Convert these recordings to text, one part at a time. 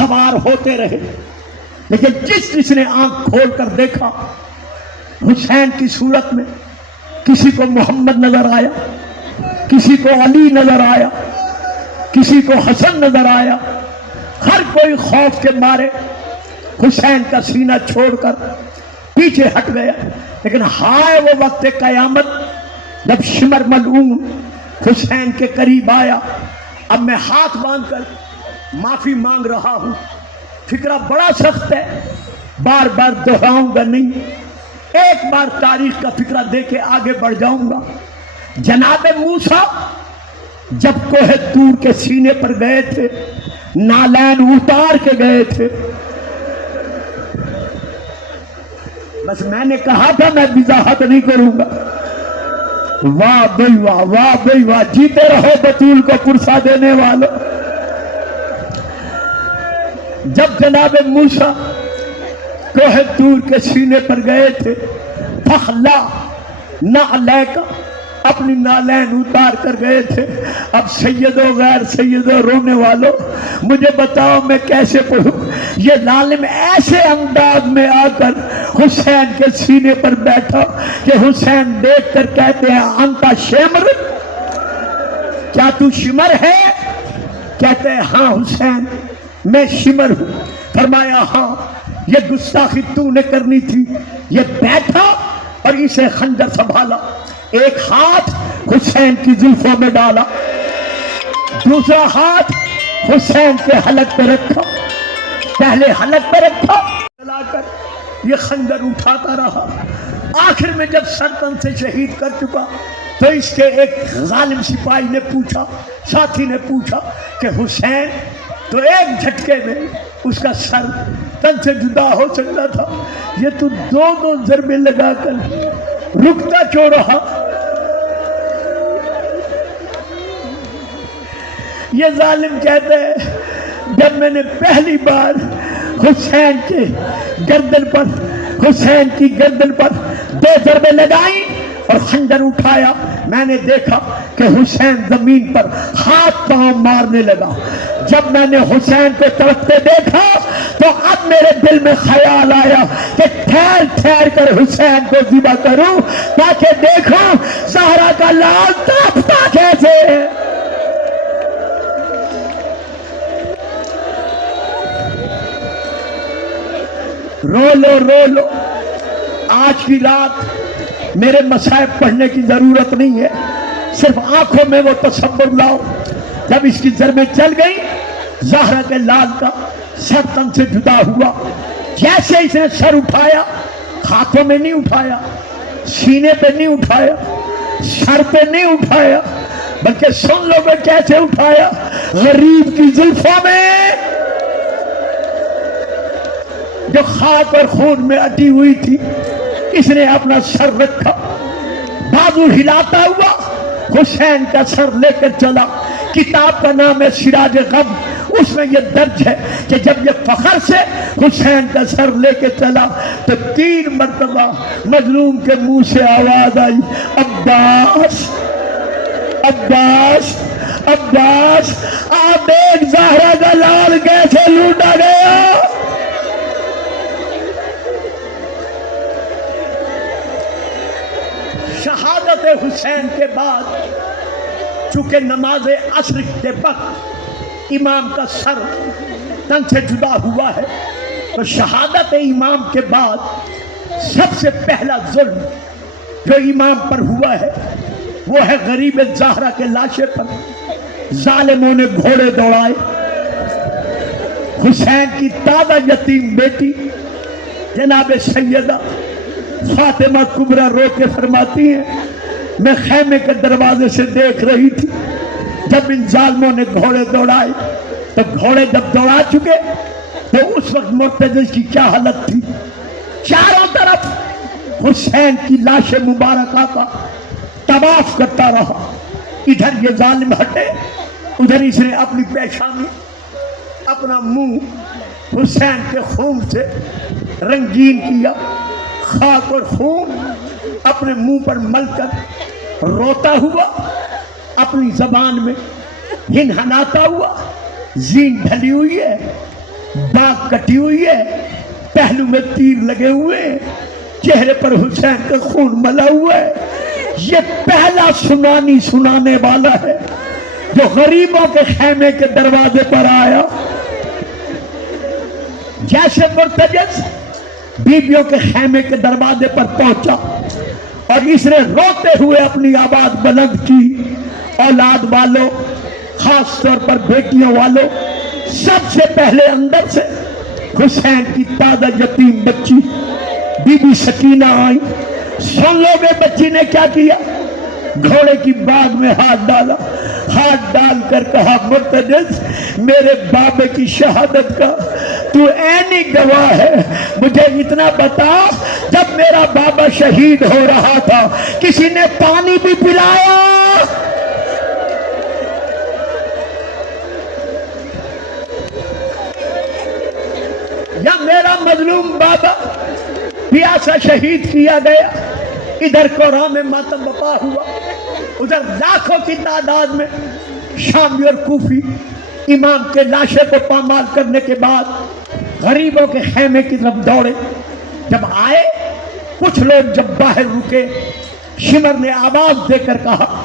سوار ہوتے رہے، لیکن جس نے آنکھ کھول کر دیکھا حسین کی صورت میں کسی کو محمد نظر آیا، کسی کو علی نظر آیا، کسی کو حسن نظر آیا، ہر کوئی خوف کے مارے حسین کا سینہ چھوڑ کر پیچھے ہٹ گیا۔ لیکن ہائے وہ وقت قیامت جب شمر ملعون حسین کے قریب آیا۔ اب میں ہاتھ باندھ کر معافی مانگ رہا ہوں، فکرہ بڑا سخت ہے، بار بار دہراؤں گا نہیں، ایک بار تاریخ کا فکرہ دے کے آگے بڑھ جاؤں گا۔ جناب موسیٰ جب کوہ طور کے سینے پر گئے تھے، نالین اتار کے گئے تھے، بس میں نے کہا تھا میں وضاحت نہیں کروں گا۔ واہ بھئی واہ، واہ بھئی واہ، جیتے رہو بطول کو پرسا دینے والوں۔ جب جناب موسیٰ کوہ طور کے سینے پر گئے تھے، فخلا نعلیک، اپنی نالین اتار کر گئے تھے۔ اب سیدو غیر سیدو رونے والوں، مجھے بتاؤ میں کیسے پڑھوں؟ یہ ظالم ایسے انداز میں آ کر حسین کے سینے پر بیٹھا کہ حسین دیکھ کر کہتے ہیں انتا شمر، کیا تو شمر ہے؟ کہتے ہیں ہاں حسین میں شمر ہوں۔ فرمایا ہاں یہ گستاخی تو نے کرنی تھی۔ یہ بیٹھا اور اسے خنجر سنبھالا، ایک ہاتھ حسین کی زلفوں میں ڈالا، دوسرا ہاتھ حسین کے حلق پہ رکھا، پہلے حلق پہ رکھا، چلا کر یہ خنجر اٹھاتا رہا۔ آخر میں جب سرطن سے شہید کر چکا تو اس کے ایک ظالم سپاہی نے پوچھا، ساتھی نے پوچھا کہ حسین تو ایک جھٹکے میں اس کا سر تن سے جدا ہو سکتا تھا، یہ تو دو ضربے لگا کر رکتا کیوں رہا؟ یہ ظالم کہتے ہیں جب میں نے پہلی بار حسین کے گردن پر، حسین کی گردن پر 2 ضربے لگائی اور خنجر اٹھایا، میں نے دیکھا کہ حسین زمین پر ہاتھ پاؤں مارنے لگا۔ جب میں نے حسین کو تڑپتے دیکھا تو اب میرے دل میں خیال آیا کہ ٹھہر ٹھہر کر حسین کو ذبح کروں تاکہ دیکھوں زہرا کا لال تڑپتا کیسے ہے۔ رو لو رو لو، آج کی رات میرے مصائب پڑھنے کی ضرورت نہیں ہے، صرف آنکھوں میں وہ تصور لاؤ۔ جب اس کی ضربیں چل گئی، زہرا کے لال کا سر تن سے جدا ہوا۔ جیسے اس نے سر اٹھایا، ہاتھوں میں نہیں اٹھایا، سینے پہ نہیں اٹھایا، سر پہ نہیں اٹھایا، بلکہ سن لو میں کیسے اٹھایا، غریب کی زلفوں میں جو خاک اور خون میں اٹی ہوئی تھی، اس نے اپنا سر رکھا، بازو ہلاتا ہوا حسین کا سر لے کر چلا۔ کتاب کا نام ہے سراج غم، اس میں یہ درج ہے کہ جب یہ فخر سے حسین کا سر لے کے چلا تو 3 مرتبہ مظلوم کے منہ سے آواز آئی، عباس عباس عباس۔ آپ دیکھ زہرا کا لال کیسے لوٹا گیا۔ شہادت حسین کے بعد چونکہ نماز عصر کے وقت امام کا سر تن سے جدا ہوا ہے، تو شہادت امام کے بعد سب سے پہلا ظلم جو امام پر ہوا ہے وہ ہے غریب زہرا کے لاشے پر ظالموں نے گھوڑے دوڑائے۔ حسین کی تازہ یتیم بیٹی جناب سیدہ فاطمہ کبریٰ رو کے فرماتی ہیں میں خیمے کے دروازے سے دیکھ رہی تھی جب ان ظالموں نے گھوڑے دوڑائے، تو گھوڑے جب دوڑا چکے تو اس وقت مرتضی کی کیا حالت تھی، چاروں طرف حسین کی لاش مبارکہ کا طواف کرتا رہا۔ ادھر یہ ظالم ہٹے، ادھر اس نے اپنی پیشانی، اپنا منہ حسین کے خون سے رنگین کیا، خاک اور خون اپنے منہ پر مل کر روتا ہوا، اپنی زبان میں ہنہناتا ہوا، زین ڈھلی ہوئی ہے، باک کٹی ہوئی ہے، پہلو میں تیر لگے ہوئے ہیں، چہرے پر حسین کا خون ملا ہوا ہے. یہ پہلا سنانی سنانے والا ہے جو غریبوں کے خیمے کے دروازے پر آیا. جیسے مرتجز بیویوں کے خیمے کے دروازے پر پہنچا اور اس نے روتے ہوئے اپنی آواز بلند کی، اولاد والوں، خاص طور پر بیٹیوں والوں، سب سے پہلے اندر سے حسین کی تازہ یتیم بچی بی بی سکینہ آئی. سن لو گے بچی نے کیا کیا؟ گھوڑے کی باگ میں ہاتھ ڈالا، ہاتھ ڈال کر کہا مرتجز میرے بابے کی شہادت کا تو عینی گواہ ہے. مجھے اتنا بتا، جب میرا بابا شہید ہو رہا تھا کسی نے پانی بھی پلایا؟ یا میرا مظلوم بابا پیاسا شہید کیا گیا؟ ادھر قرآ میں ماتم بپا ہوا، ادھر لاکھوں کی تعداد میں شامی اور کوفی امام کے لاشے کو پامال کرنے کے بعد غریبوں کے خیمے کی طرف دوڑے. جب آئے کچھ لوگ جب باہر رکے، شمر نے آواز دے کر کہا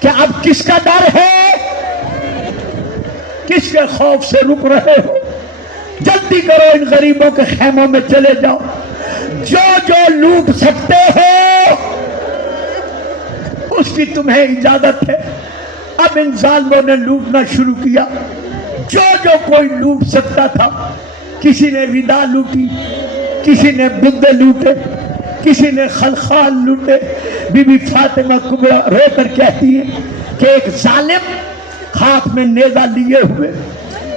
کہ اب کس کا ڈر ہے؟ کس کے خوف سے رک رہے ہو؟ جلدی کرو، ان غریبوں کے خیموں میں چلے جاؤ، جو جو لوٹ سکتے ہو اس کی تمہیں اجازت ہے. اب ان ظالموں نے لوٹنا شروع کیا، جو جو کوئی لوٹ سکتا تھا. کسی نے ردا لوٹی، کسی نے بدے لوٹے، کسی نے خلخال لوٹے. بی بی فاطمہ کبریٰ رو کر کہتی ہے کہ ایک ظالم ہاتھ میں نیزہ لیے ہوئے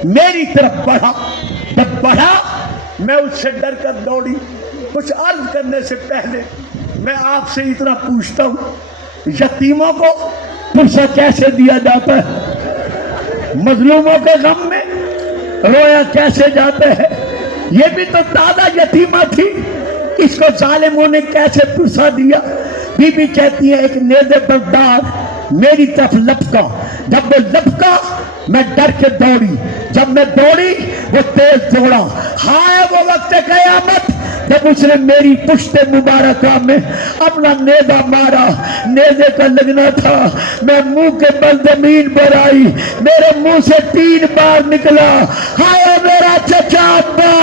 میری طرف بڑھا. جب بڑھا میں اس سے ڈر کر دوڑی. کچھ عرض کرنے سے پہلے میں آپ سے اتنا پوچھتا ہوں، یتیموں کو پرسہ کیسے دیا جاتا ہے؟ مظلوموں کے غم میں رویا کیسے جاتے ہیں؟ یہ بھی تو دادا یتیمہ تھی، اس کو ظالموں نے کیسے پرسہ دیا؟ بی بی کہتی ہے ایک نیزے پر دار میری طرف لپکا. جب وہ لپکا میں ڈر کے دوڑی. جب میں دوڑی وہ تیز دوڑا. ہائے وہ وقت قیامت جب اس نے میری پشت مبارکہ میں اپنا نیزہ مارا. نیزے کا لگنا تھا، میں منہ کے بل زمین پر آئی، میرے منہ سے 3 بار نکلا، ہائے میرا چچا ابا.